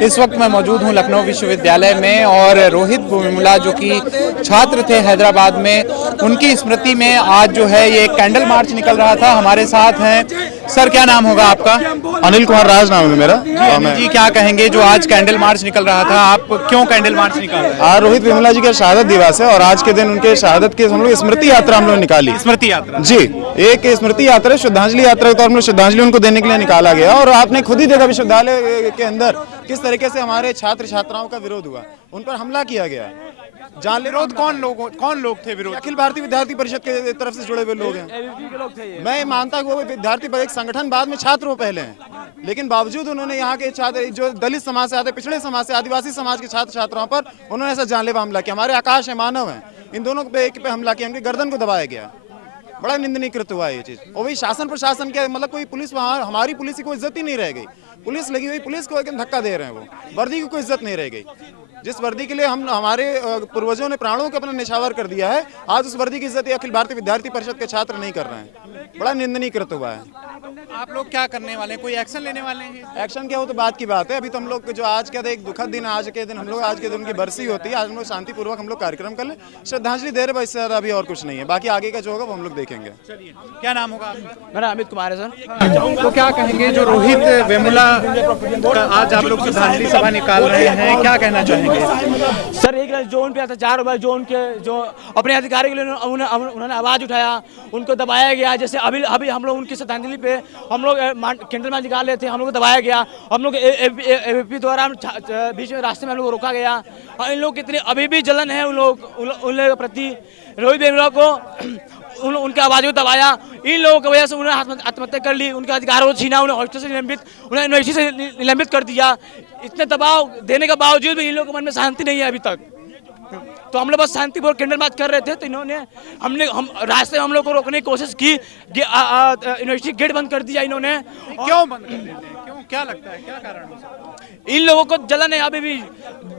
इस वक्त मैं मौजूद हूं लखनऊ विश्वविद्यालय में और रोहित वेमुला जो कि छात्र थे हैदराबाद में, उनकी स्मृति में आज जो है ये कैंडल मार्च निकल रहा था। हमारे साथ हैं सर, क्या नाम होगा आपका? अनिल कुमार राज नाम है मेरा। जी, क्या कहेंगे जो आज कैंडल मार्च निकल रहा था, आप क्यों कैंडल मार्च निकाल रहे हैं? आज रोहित वेमुला जी का शहादत दिवस है और आज के दिन उनके शहादत की हम लोग स्मृति यात्रा हम लोग निकाली। स्मृति यात्रा जी, एक स्मृति यात्रा श्रद्धांजलि यात्रा तो हम लोग श्रद्धांजलि उनको देने के लिए निकाला गया। और आपने खुद ही देखा विश्वविद्यालय के अंदर किस तरीके से हमारे छात्र छात्राओं का विरोध हुआ, उन पर हमला किया गया। विरोध कौन लोग थे? विरोध अखिल भारतीय विद्यार्थी परिषद के तरफ से जुड़े हुए लोग हैं। मैं मानता हूँ वो विद्यार्थी एक संगठन बाद में छात्र वो पहले हैं, लेकिन बावजूद उन्होंने यहाँ के छात्र जो दलित समाज से आते, पिछड़े समाज से, आदिवासी समाज के छात्र छात्राओं पर उन्होंने ऐसा जानलेवा हमला किया। हमारे आकाश है, मानव है, इन दोनों पे हमला किया, उनकी गर्दन को दबाया गया। बड़ा निंदनीय कृत्य हुआ ये चीज। और वही शासन प्रशासन के मतलब कोई पुलिस, वहाँ हमारी पुलिस की कोई इज्जत ही नहीं रह गई। पुलिस लगी हुई, पुलिस को एकदम धक्का दे रहे हैं, वो वर्दी की कोई इज्जत नहीं रह गई। जिस वर्दी के लिए हम हमारे पूर्वजों ने प्राणों को अपना निछावर कर दिया है, आज उस वर्दी की इज्जत अखिल भारतीय विद्यार्थी परिषद के छात्र नहीं कर रहे हैं। बड़ा निंदनीय कृत्य हुआ है। आप लोग क्या करने वाले हैं? कोई एक्शन लेने वाले हैं? एक्शन क्या हो तो बात की बात है। अभी तो हम लोग जो आज का एक दुखद दिन, आज के दिन हम लोग आज के दिन की बरसी होती है, आज हम लोग शांतिपूर्वक हम लोग कार्यक्रम कर ले, श्रद्धांजलि दे रहे, इससे अभी और कुछ नहीं है। बाकी आगे का जो होगा वो हम लोग देखेंगे। चलिए, क्या नाम होगा? मेरा अमित कुमार है सर। तो क्या कहेंगे जो रोहित वेमुला आज आप लोग श्रद्धांजलि सभा निकाल रहे हैं, क्या कहना चाहेंगे? सर एक जोन पे अत्याचार हुआ, जोन के जो अपने अधिकारी के लिए उन्होंने आवाज उठाया, उनको दबाया गया। जैसे अभी हम लोग उनकी श्रद्धांजलि पे हम लोग कैंडल मार्च निकाल रहे थे, हम लोग को दबाया गया। हम लोग एबीपी द्वारा बीच में रास्ते में हम लोग रोका गया। और इन लोग कितने अभी भी जलन है उन लोग के प्रति। रोहित वेमुला को उनके आवाज को दबाया, इन लोगों की वजह से उन्होंने आत्महत्या कर ली, उनके अधिकारों को छीना, उन्हें हॉस्टल से निलंबित, उन्हें यूनिवर्सिटी से निलंबित कर दिया। इतने दबाव देने के बावजूद भी इन लोगों के मन में शांति नहीं है अभी तक। तो हम लोग बस शांतिपूर्वक कैंडल मार्च कर रहे थे, तो इन्होंने हम रास्ते में हम लोग को रोकने की कोशिश की, यूनिवर्सिटी गेट बंद कर दिया इन्होंने। क्यों बंद कर देते हैं? क्यों, क्या लगता है, क्या कारण है? इन लोगों को जलन है अभी भी,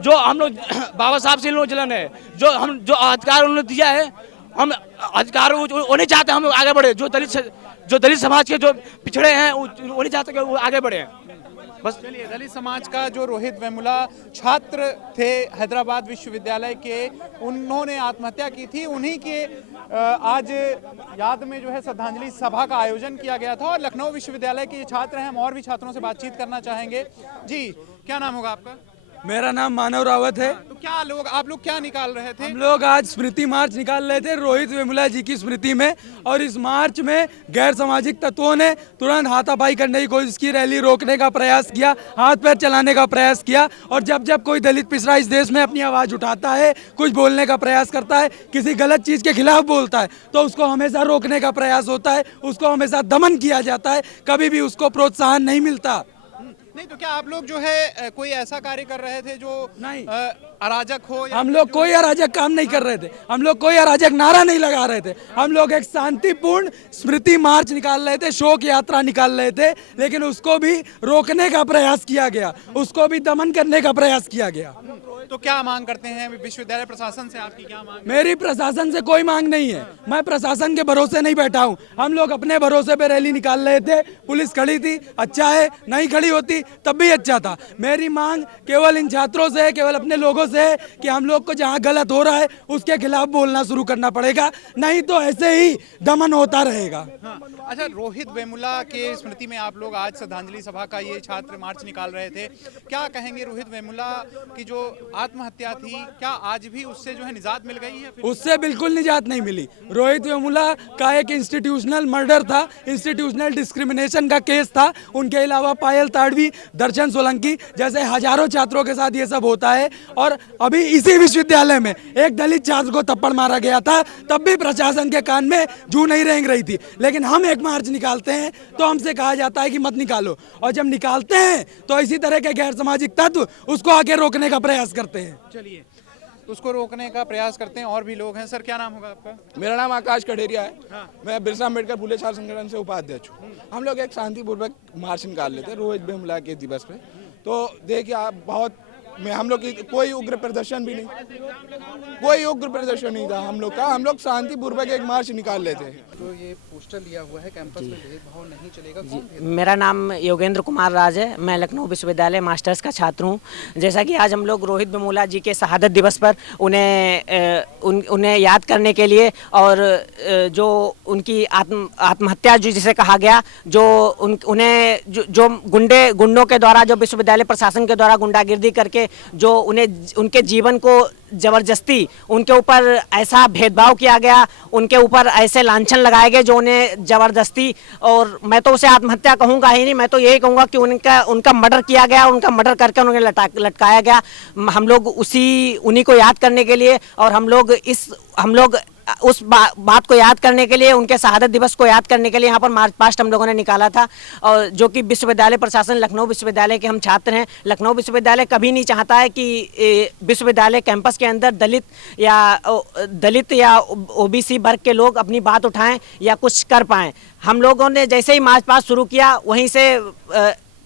जो हम लोग बाबा साहब से इन लोगों को जलन है, जो अधिकार उन्होंने दिया है, हम अधिकार वो नहीं चाहते हम लोग आगे बढ़े। जो दलित समाज के जो पिछड़े हैं वो नहीं चाहते कि वो आगे बढ़े। बस चलिए, दलित समाज का जो रोहित वेमुला छात्र थे हैदराबाद विश्वविद्यालय के, उन्होंने आत्महत्या की थी, उन्हीं के आज याद में जो है श्रद्धांजलि सभा का आयोजन किया गया था। और लखनऊ विश्वविद्यालय के छात्र हैं, हम और भी छात्रों से बातचीत करना चाहेंगे। जी, क्या नाम होगा आपका? मेरा नाम मानव रावत है। तो क्या आप लोग क्या निकाल रहे थे? हम लोग आज स्मृति मार्च निकाल रहे थे रोहित वेमुला जी की स्मृति में। और इस मार्च में गैर सामाजिक तत्वों ने तुरंत हाथापाई करने की कोशिश की, रैली रोकने का प्रयास किया, हाथ पैर चलाने का प्रयास किया। और जब कोई दलित पिछड़ा इस देश में अपनी आवाज़ उठाता है, कुछ बोलने का प्रयास करता है, किसी गलत चीज़ के खिलाफ बोलता है, तो उसको हमेशा रोकने का प्रयास होता है, उसको हमेशा दमन किया जाता है, कभी भी उसको प्रोत्साहन नहीं मिलता। नहीं तो क्या आप लोग जो है कोई ऐसा कार्य कर रहे थे जो नहीं अराजक हो? हम लोग कोई अराजक काम नहीं कर रहे थे, हम लोग कोई अराजक नारा नहीं लगा रहे थे। हम लोग एक शांतिपूर्ण स्मृति मार्च निकाल रहे थे, शोक यात्रा निकाल रहे थे, लेकिन उसको भी रोकने का प्रयास किया गया, उसको भी दमन करने का प्रयास किया गया। तो क्या मांग करते हैं विश्वविद्यालय प्रशासन से? आपकी क्या मांग? मेरी प्रशासन से कोई मांग नहीं है, मैं प्रशासन के भरोसे नहीं बैठा हूँ। हम लोग अपने भरोसे पे रैली निकाल रहे थे, पुलिस खड़ी थी, अच्छा है, नहीं खड़ी होती तब भी अच्छा था। मेरी मांग केवल इन छात्रों से, केवल अपने लोगों से है कि हम लोग को जहाँ गलत हो रहा है उसके खिलाफ बोलना शुरू करना पड़ेगा, नहीं तो ऐसे ही दमन होता रहेगा। हाँ। अच्छा, रोहित वेमुला के स्मृति में आप लोग आज श्रद्धांजलि सभा का ये छात्र मार्च निकाल रहे थे, क्या कहेंगे? रोहित वेमुला की जो आत्महत्या थी, क्या आज भी उससे जो है निजात मिल गई है? उससे बिल्कुल निजात नहीं मिली। रोहित वेमुला का एक इंस्टीट्यूशनल मर्डर था, इंस्टीट्यूशनल डिस्क्रिमिनेशन का केस था। उनके अलावा पायल ताड़वी, दर्शन सोलंकी जैसे हजारों छात्रों के साथ ये सब होता है। और अभी इसी विश्वविद्यालय में एक दलित छात्र को थप्पड़ मारा गया था, तब भी प्रशासन के कान में जू नहीं रेंग रही थी। लेकिन हम एक मार्च निकालते हैं तो हमसे कहा जाता है कि मत निकालो, और जब निकालते हैं तो इसी तरह के गैर सामाजिक तत्व उसको आगे रोकने का प्रयास करते हैं। चलिए, उसको रोकने का प्रयास करते हैं। और भी लोग हैं। सर, क्या नाम होगा आपका? मेरा नाम आकाश कटेरिया है। हाँ। मैं बिरसा अम्बेडकर फुले छात्र संगठन से उपाध्यक्ष हूँ। हम लोग एक शांतिपूर्वक मार्च निकाल लेते हैं रोहित वेमुला के दिवस पे। तो देखिए, आप बहुत में हम लोग की कोई उग्र प्रदर्शन भी नहीं, कोई उग्र प्रदर्शन नहीं था हम लोग का। हम लोग शांतिपूर्वक एक मार्च निकाल लेते। जो ये पोस्टर लिया हुआ है कैंपस में भेदभाव नहीं चलेगा, कौन भेदभाव? मेरा नाम योगेंद्र कुमार राज है। मैं लखनऊ विश्वविद्यालय मास्टर्स का छात्र हूँ। जैसा कि आज हम लोग रोहित वेमुला जी के शहादत दिवस पर उन्हें याद करने के लिए और जो उनकी आत्महत्या जिसे कहा गया, जो उन्हें जो गुंडों के द्वारा, जो विश्वविद्यालय प्रशासन के द्वारा गुंडागिर्दी करके जो उनके जीवन को जबरदस्ती उनके ऊपर ऐसा भेदभाव किया गया, उनके ऊपर ऐसे लांछन लगाए गए जो उन्हें जबरदस्ती, और मैं तो उसे आत्महत्या कहूँगा ही नहीं, मैं तो यही कहूँगा कि उनका मर्डर किया गया, उनका मर्डर करके उन्हें लटकाया गया। हम लोग उन्हीं को याद करने के लिए और हम लोग उस बात को याद करने के लिए, उनके शहादत दिवस को याद करने के लिए यहाँ पर मार्च पास्ट हम लोगों ने निकाला था। और जो कि विश्वविद्यालय प्रशासन, लखनऊ विश्वविद्यालय के हम छात्र हैं। लखनऊ विश्वविद्यालय कभी नहीं चाहता है कि विश्वविद्यालय कैंपस के अंदर दलित या ओबीसी वर्ग के लोग अपनी बात उठाएं या कुछ कर पाएं। हम लोगों ने जैसे ही मार्च पास्ट शुरू किया, वहीं से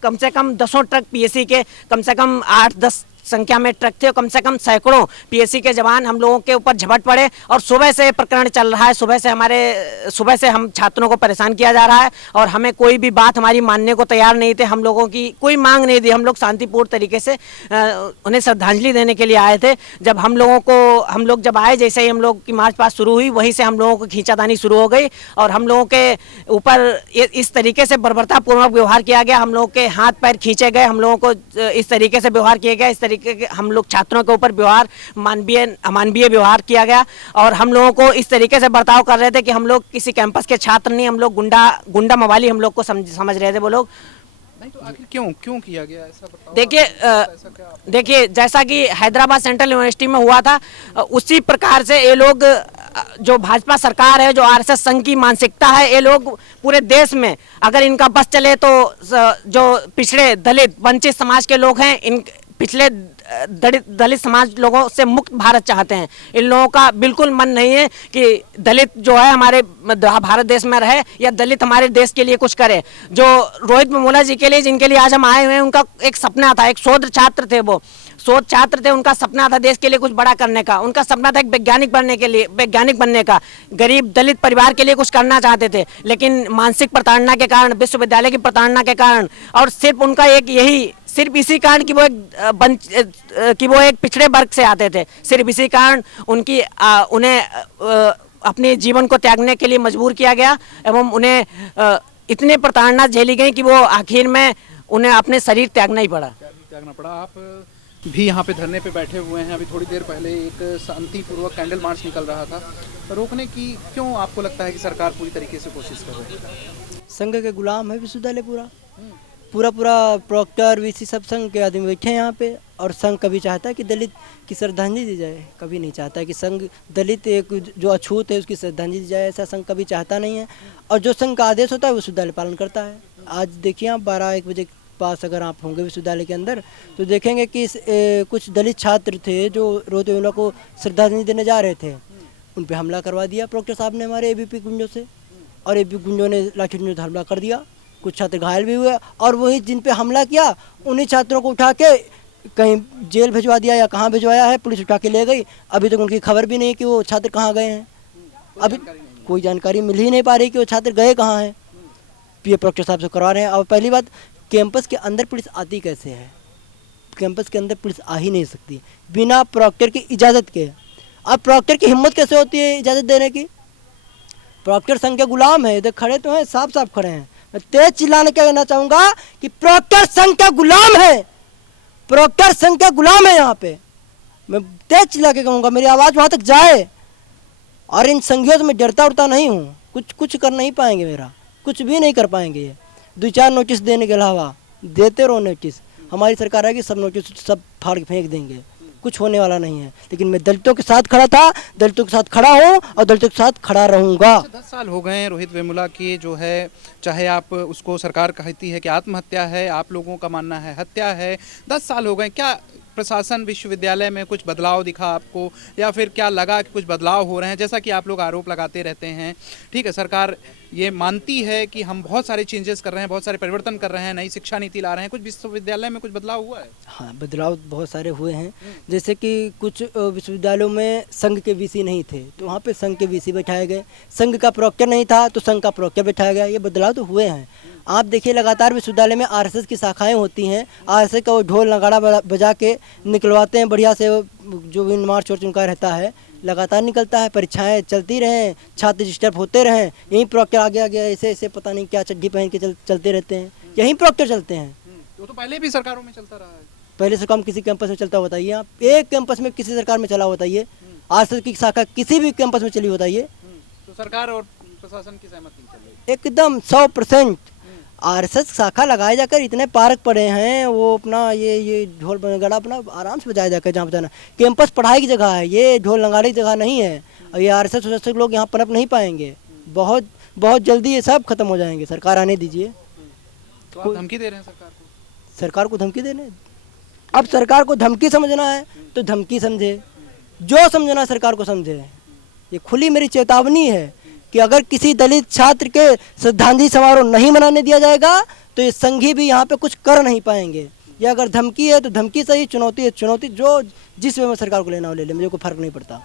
कम दसों ट्रक पीएससी के, कम से कम 8-10 संख्या में ट्रक थे और कम से कम सैकड़ों पीएससी के जवान हम लोगों के ऊपर झपट पड़े। और सुबह से प्रकरण चल रहा है, सुबह से हम छात्रों को परेशान किया जा रहा है और हमें कोई भी बात हमारी मानने को तैयार नहीं थे। हम लोगों की कोई मांग नहीं दी। हम लोग शांतिपूर्ण तरीके से उन्हें श्रद्धांजलि देने के लिए आए थे। जब हम लोग जब आए, जैसे ही हम लोग की मार्च पास्ट शुरू हुई, वहीं से हम लोगों को खींचातानी शुरू हो गई और हम लोगों के ऊपर इस तरीके से बर्बरतापूर्वक व्यवहार किया गया। हम लोगों के हाथ पैर खींचे गए, हम लोगों को इस तरीके से व्यवहार किया गया, हम लोग छात्रों के ऊपर अमानवीय व्यवहार किया गया और हम लोगों को इस तरीके से बर्ताव कर रहे थे कि हम लोग किसी कैंपस के छात्र नहीं, हम लोग गुंडा मवाली हम लोग को समझ रहे थे वो लोग। नहीं तो आखिर क्यों किया गया ऐसा, बताओ। देखिए जैसा कि हैदराबाद सेंट्रल यूनिवर्सिटी में हुआ था, उसी प्रकार से ये लोग, जो भाजपा सरकार है, जो आरएसएस संघ की मानसिकता है, ये लोग पूरे देश में अगर इनका बस चले तो जो पिछड़े दलित वंचित समाज के लोग हैं, इन पिछले दलित समाज लोगों से मुक्त भारत चाहते हैं। इन लोगों का बिल्कुल मन नहीं है कि दलित जो है हमारे भारत देश में रहे या दलित हमारे देश के लिए कुछ करे। जो रोहित वेमुला जी के लिए, जिनके लिए आज हम आए हुए हैं, उनका एक सपना था, एक शोध छात्र थे, उनका सपना था देश के लिए कुछ बड़ा करने का। उनका सपना था एक वैज्ञानिक बनने का। गरीब दलित परिवार के लिए कुछ करना चाहते थे, लेकिन मानसिक प्रताड़ना के कारण, विश्वविद्यालय की प्रताड़ना के कारण और सिर्फ इसी कारण कि वो एक पिछड़े वर्ग से आते थे, सिर्फ इसी कारण उन्हें अपने जीवन को त्यागने के लिए मजबूर किया गया एवं उन्हें इतने प्रताड़ना झेली गई कि वो आखिर में उन्हें अपने शरीर त्यागना ही पड़ा। आप भी यहाँ पे धरने पे बैठे हुए हैं। अभी थोड़ी देर पहले एक शांतिपूर्वक कैंडल मार्च निकल रहा था, रोकने की क्यों आपको लगता है कि सरकार पूरी तरीके से कोशिश कर रही है? संघ के गुलाम है विश्वविद्यालय पूरा प्रोक्टर वीसी सब संघ के आदमी बैठे हैं यहाँ पे। और संघ कभी चाहता है कि दलित की श्रद्धांजलि दी जाए? कभी नहीं चाहता है कि संघ दलित एक जो अछूत है उसकी श्रद्धांजलि दी जाए, ऐसा संघ कभी चाहता नहीं है। और जो संघ का आदेश होता है विश्वविद्यालय पालन करता है। आज देखिए आप 12-1 बजे पास अगर आप होंगे विश्वविद्यालय के अंदर तो देखेंगे कि कुछ दलित छात्र थे जो रोहित वेमुला को श्रद्धांजलि देने जा रहे थे, उन पर हमला करवा दिया प्रोक्टर साहब ने, हमारे एबीपी गुंजों से। और एबीपी गुंजों ने लाठी डंडों से हमला कर दिया, कुछ छात्र घायल भी हुए। और वही जिन पे हमला किया उन्हीं छात्रों को उठा के कहीं जेल भिजवा दिया या कहाँ भिजवाया है, पुलिस उठा के ले गई। अभी तक उनकी खबर भी नहीं कि वो छात्र कहाँ गए हैं। अभी कोई जानकारी मिल ही नहीं पा रही कि वो छात्र गए कहाँ हैं। ये प्रोक्टर साहब से करवा रहे हैं। और पहली बात, कैंपस के अंदर पुलिस आती कैसे है? कैंपस के अंदर पुलिस आ ही नहीं सकती बिना प्रॉक्टर की इजाज़त के। अब प्रॉक्टर की हिम्मत कैसे होती है इजाज़त देने की? प्रॉक्टर संघ के गुलाम है, इधर खड़े तो हैं, साफ खड़े हैं। मैं तेज चिल्लाने के कहना चाहूँगा कि प्रॉक्टर संघ का गुलाम है, प्रॉक्टर संघ का गुलाम है। यहाँ पे मैं तेज चिल्ला के कहूँगा, मेरी आवाज़ वहाँ तक जाए। और इन संघियों से मैं डरता उड़ता नहीं हूँ, कुछ कर नहीं पाएंगे, मेरा कुछ भी नहीं कर पाएंगे। ये 2-4 नोटिस देने के अलावा देते रहो नोटिस। हमारी सरकार है कि सब नोटिस सब फाड़ के फेंक देंगे, कुछ होने वाला नहीं है। लेकिन मैं दलितों के साथ खड़ा था, दलितों के साथ खड़ा हूँ और दलितों के साथ खड़ा रहूँगा। 10 साल हो गए रोहित वेमुला की, जो है चाहे आप उसको सरकार कहती है कि आत्महत्या है, आप लोगों का मानना है हत्या है। 10 साल हो गए, क्या प्रशासन विश्वविद्यालय में कुछ बदलाव दिखा आपको, या फिर क्या लगा कि कुछ बदलाव हो रहे हैं? जैसा कि आप लोग आरोप लगाते रहते हैं, ठीक है, सरकार ये मानती है कि हम बहुत सारे चेंजेस कर रहे हैं, बहुत सारे परिवर्तन कर रहे हैं, नई शिक्षा नीति ला रहे हैं, कुछ विश्वविद्यालय में कुछ बदलाव हुआ है? हाँ, बदलाव बहुत सारे हुए हैं। जैसे कि कुछ विश्वविद्यालयों में संघ के वीसी नहीं थे, तो वहाँ पे संघ के वीसी बैठाए गए। संघ का प्रोक्टर नहीं था तो संघ का प्रोक्टर बैठाया गया। ये बदलाव तो हुए हैं। आप देखिए, लगातार विश्वविद्यालय में आरएसएस की शाखाएं होती हैं। आरएसएस का वो ढोल नगाड़ा बजा के निकलवाते हैं बढ़िया से, जो भी मार्च वार्च उनका रहता है लगातार निकलता है। परीक्षाएं चलती रहें, छात्र डिस्टर्ब होते रहें, यहीं प्रोक्टर आगे आगे ऐसे ऐसे पता नहीं क्या चड्डी पहन के चलते रहते हैं, यहीं प्रोक्टर चलते हैं। वो तो पहले भी सरकारों में चलता रहा है। पहले से कम किसी कैंपस में चलता बताइए आप? एक कैंपस में किसी सरकार में चला बताइए? आरएसएस की शाखा किसी भी कैंपस में चली बताइए? तो सरकार और प्रशासन की सहमति नहीं चल रही एकदम 100%। आरएसएस शाखा लगाए जाकर इतने पार्क पड़े हैं, वो अपना ये ढोल नगाड़ा अपना आराम से बजाया जाकर जहाँ बजाना। कैंपस पढ़ाई की जगह है, ये ढोल नगाड़े की जगह नहीं है। और ये आरएसएस लोग यहाँ पनप नहीं पाएंगे। बहुत बहुत जल्दी ये सब खत्म हो जाएंगे। सरकार आने दीजिए। तो आप धमकी दे रहे हैं सरकार को? सरकार को धमकी देने, अब सरकार को धमकी समझना है तो धमकी समझे, जो समझना है सरकार को समझे। ये खुली मेरी चेतावनी है कि अगर किसी दलित छात्र के श्रद्धांजलि समारोह नहीं मनाने दिया जाएगा तो ये संघी भी यहाँ पे कुछ कर नहीं पाएंगे। ये अगर धमकी है तो धमकी सही, चुनौती है चुनौती, जो जिस वे में सरकार को लेना हो ले ले, मुझे कोई फर्क नहीं पड़ता।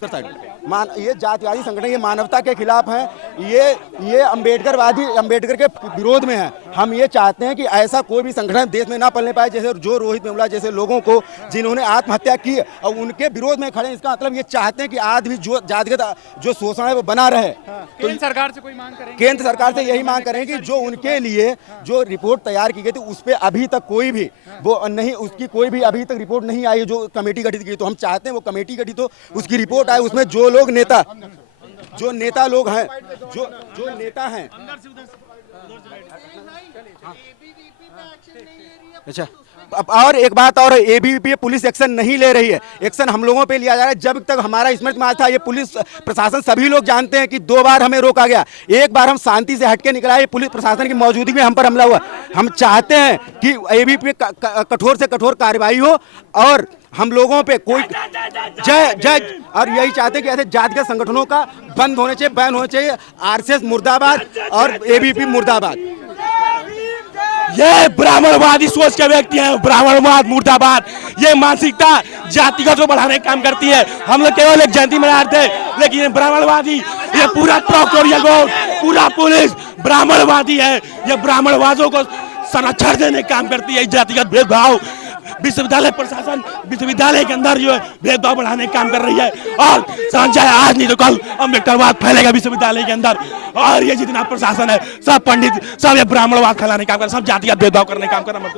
ये जातिवादी संगठन ये मानवता के खिलाफ है। ये अंबेडकर के विरोध में है। हम ये चाहते हैं कि ऐसा कोई भी संगठन देश में ना पलने पाए, जैसे जो रोहित वेमुला जैसे लोगों को जिन्होंने आत्महत्या की और उनके विरोध में खड़े। इसका मतलब ये चाहते हैं कि आज भी जो जातिगत जो शोषण है वो बना रहे। तो सरकार से कोई मांग करेंगे? केंद्र सरकार से यही मांग करें कि जो उनके लिए जो रिपोर्ट तैयार की गई थी उस पर अभी तक कोई भी वो नहीं, उसकी कोई भी अभी तक रिपोर्ट नहीं आई, जो कमेटी गठित की। तो हम चाहते हैं वो कमेटी गठित हो, उसकी रिपोर्ट आए, उसमें जो लोग जो नेता लोग हैं, जो नेता हैं। अच्छा, अब और एक बात और, एबीवीपी पुलिस एक्शन नहीं ले रही है। एक्शन हम लोगों पे लिया जा रहा है। जब तक हमारा स्मृति में आज था, ये पुलिस प्रशासन सभी लोग जानते हैं कि 2 बार हमें रोका गया। एक बार हम शांति से हटके निकला, ये पुलिस प्रशासन की मौजूदगी में हम पर हमला हुआ। हम चाहते हैं कि एबीवीपी कठोर से कठोर कार्रवाई हो और हम लोगों पे कोई जय और यही चाहते हैं कि ऐसे जातिगत संगठनों का बंद होने चाहिए, बैन होने चाहिए। आरएसएस मुर्दाबाद और एबीवीपी मुर्दाबाद। ये ब्राह्मणवादी सोच के व्यक्ति हैं, ब्राह्मणवाद मुर्दाबाद। ये मानसिकता जातिगत को बढ़ाने का काम करती है। हम लोग केवल एक जयंती मना रहे थे, लेकिन ये ब्राह्मणवादी, ये पूरा प्रोक्टोरियल बोर्ड, पूरा पुलिस ब्राह्मणवादी है। ये ब्राह्मणवादों को संरक्षण देने का काम करती है। जातिगत भेदभाव, विश्वविद्यालय प्रशासन विश्वविद्यालय के अंदर जो है भेदभाव बढ़ाने का काम कर रही है। और समझ आए, आज नहीं तो कल अम्बेडकरवाद फैलेगा विश्वविद्यालय के अंदर। और ये जितना प्रशासन है, सब पंडित, सब ये ब्राह्मणवाद फैलाने का काम कर, सब जातिगत भेदभाव करने का काम कर रहा है।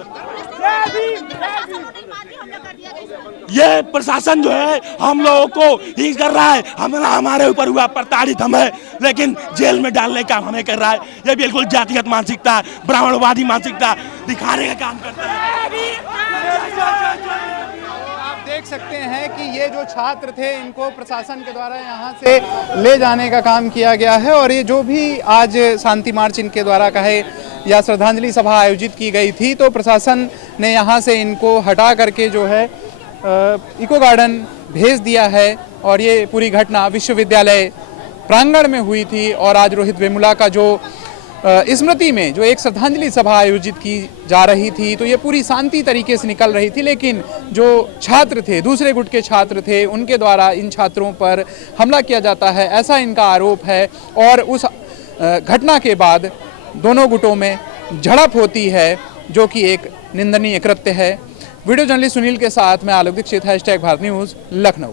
ये प्रशासन जो है हम लोगों को ही कर रहा है। हमारे ऊपर हुआ प्रताड़ित हम है, लेकिन जेल में डालने का हमें कर रहा है। ये बिल्कुल जातिगत मानसिकता, ब्राह्मणवादी मानसिकता दिखाने का काम करता है। आप देख सकते हैं कि ये जो छात्र थे, इनको प्रशासन के द्वारा यहाँ से ले जाने का काम किया गया है। और ये जो भी आज शांति मार्च इनके द्वारा कहे या श्रद्धांजलि सभा आयोजित की गई थी, तो प्रशासन ने यहाँ से इनको हटा करके जो है इको गार्डन भेज दिया है। और ये पूरी घटना विश्वविद्यालय प्रांगण में हुई थी। और आज रोहित वेमुला का जो स्मृति में जो एक श्रद्धांजलि सभा आयोजित की जा रही थी, तो ये पूरी शांति तरीके से निकल रही थी। लेकिन जो छात्र थे, दूसरे गुट के छात्र थे, उनके द्वारा इन छात्रों पर हमला किया जाता है, ऐसा इनका आरोप है। और उस घटना के बाद दोनों गुटों में झड़प होती है, जो कि एक निंदनीय कृत्य है। वीडियो जर्नलिस्ट सुनील के साथ मैं आलोक दीक्षित, #भारत न्यूज़, लखनऊ।